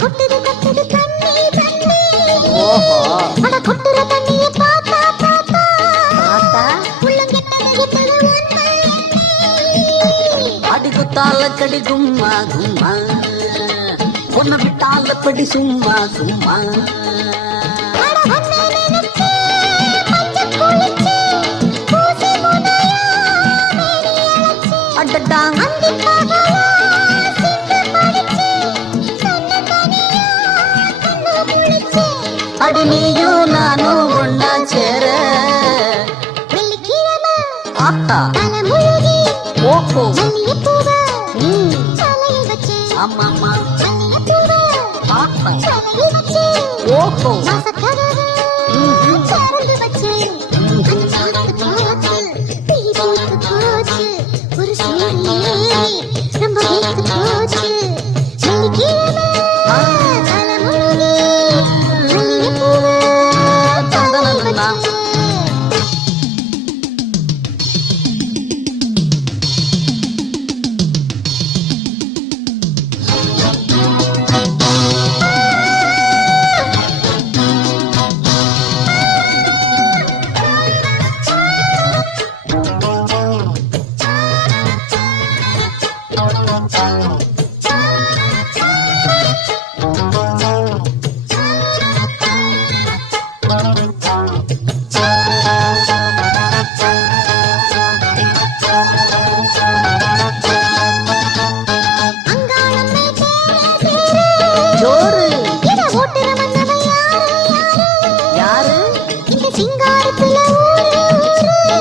கொட்டுது கொட்டுது தண்ணி தண்ணி ஓஹோ அட கொட்டுற தண்ணியை பார்த்தா பார்த்தா பார்த்தா உள்ளங்கெட்டது எட்டது உண்மை அடி குத்தால கடி கும்மா கும்மா ஒன்ன விட்டால படி சும்மா சும்மா அடடா அடி நீயும் நானும் ஒன்னா சேர ஆஹா ஓஹோ ஆமா ஆமா ஓஹோ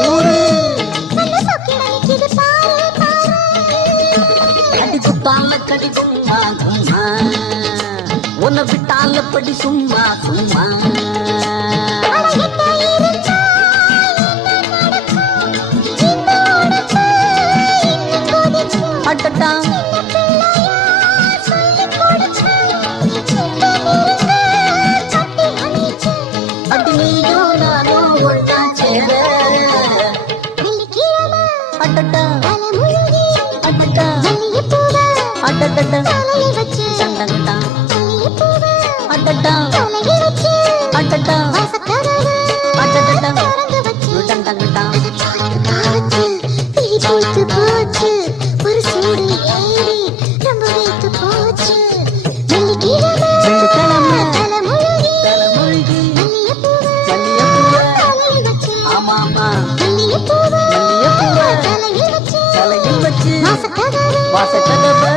ஒரு நம்ம வீட்டு போச்சு உன்னை விட்டால படி சும்மா சும்மா அட்டட்டா அடி நீயோ நானோ ஒன்னா சேர அட்டட்டா அட்டட்டா அட்டட்டா சண்டங்கட்டா அட்டட்டா அட்டட்டா அட்டட்டா சண்டங்கட்டா போச்சு போச்சு ஒரு சூடு ஏறி நம்ம வைத்து போச்சு வெள்ளிக்கிழமை தலைமுழுகி ஆமா ஆமா தலையில் வச்சு வாசக்கதவை